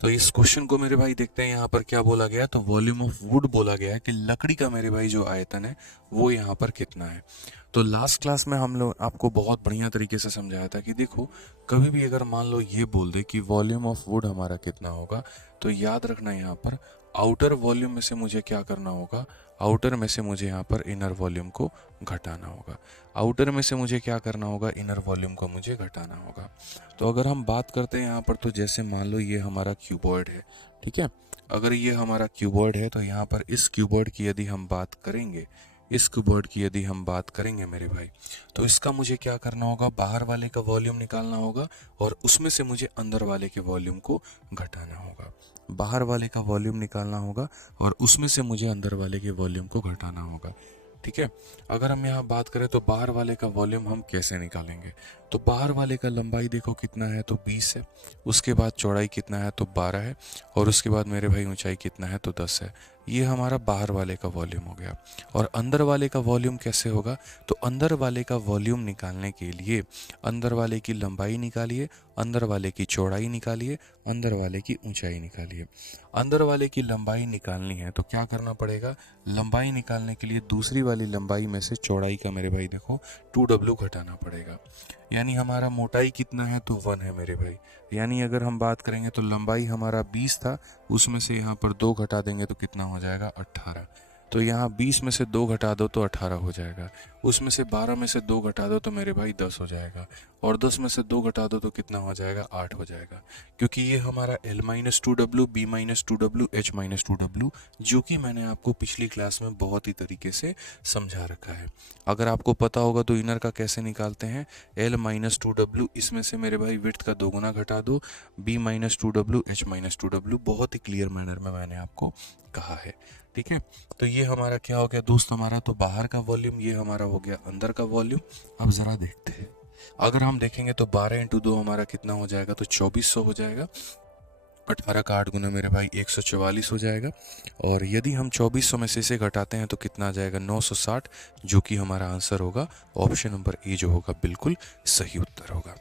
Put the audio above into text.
तो इस क्वेश्चन को मेरे भाई देखते हैं यहाँ पर क्या बोला गया है। तो वॉल्यूम ऑफ वुड बोला गया है कि लकड़ी का मेरे भाई जो आयतन है वो यहाँ पर कितना है। तो लास्ट क्लास में हम लोग आपको बहुत बढ़िया तरीके से समझाया था कि देखो, कभी भी अगर मान लो ये बोल दे कि वॉल्यूम ऑफ वुड हमारा कितना होगा, तो याद रखना यहाँ पर आउटर वॉल्यूम में से मुझे क्या करना होगा, आउटर में से मुझे यहाँ पर इनर वॉल्यूम को घटाना होगा। आउटर में से मुझे क्या करना होगा, इनर वॉल्यूम को मुझे घटाना होगा। तो अगर हम बात करते हैं यहाँ पर, तो जैसे मान लो ये हमारा क्यूबॉइड है, ठीक है। अगर ये हमारा क्यूबॉइड है तो यहाँ पर इस क्यूबॉइड की यदि हम बात करेंगे, इस क्यूबॉइड की यदि हम बात करेंगे मेरे भाई, तो इसका मुझे क्या करना होगा, बाहर वाले का वॉल्यूम निकालना होगा और उसमें से मुझे अंदर वाले के वॉल्यूम को घटाना होगा। बाहर वाले का वॉल्यूम निकालना होगा और उसमें से मुझे अंदर वाले के वॉल्यूम को घटाना होगा, ठीक है। अगर हम यहाँ बात करें तो बाहर वाले का वॉल्यूम हम कैसे निकालेंगे, तो बाहर वाले का लंबाई देखो कितना है, तो 20 है। उसके बाद चौड़ाई कितना है, तो 12 है। और उसके बाद मेरे भाई ऊंचाई कितना है, तो 10 है। ये हमारा बाहर वाले का वॉल्यूम हो गया। और अंदर वाले का वॉल्यूम कैसे होगा, तो अंदर वाले का वॉल्यूम निकालने के लिए अंदर वाले की लंबाई निकालिए, अंदर वाले की चौड़ाई निकालिए, अंदर वाले की ऊंचाई निकालिए। अंदर वाले की लंबाई निकालनी है तो क्या करना पड़ेगा, लंबाई निकालने के लिए दूसरी वाली लंबाई में से चौड़ाई का मेरे भाई देखो 2W घटाना पड़ेगा। यानी हमारा मोटाई कितना है, तो 1 है मेरे भाई। यानी अगर हम बात करेंगे तो लंबाई हमारा 20 था, उसमें से यहाँ पर 2 घटा देंगे तो कितना हो जाएगा, 18। तो यहाँ 20 में से 2 घटा दो तो 18 हो जाएगा। उसमें से 12 में से 2 घटा दो तो मेरे भाई 10 हो जाएगा। और 10 में से 2 घटा दो तो कितना हो जाएगा, 8 हो जाएगा। क्योंकि ये हमारा L-2W, B-2W, H-2W, जो कि मैंने आपको पिछली क्लास में बहुत ही तरीके से समझा रखा है। अगर आपको पता होगा तो इनर का कैसे निकालते हैं, L-2W, इसमें से मेरे भाई विड्थ का 2 गुना घटा दो, B-2W, H-2W, बहुत ही क्लियर मैनर में मैंने आपको कहा है, ठीक है। तो ये हमारा क्या हो गया दोस्त, हमारा तो बाहर का वॉल्यूम, ये हमारा हो गया अंदर का वॉल्यूम। अब जरा देखते हैं, अगर हम देखेंगे तो 12 × 2 हमारा कितना हो जाएगा, तो 2400 हो जाएगा। 18 का 8 गुना मेरे भाई 144 हो जाएगा। और यदि हम 2400 में से इसे घटाते हैं तो कितना आ जाएगा, 960, जो कि हमारा आंसर होगा ऑप्शन नंबर ए जो होगा बिल्कुल सही उत्तर होगा।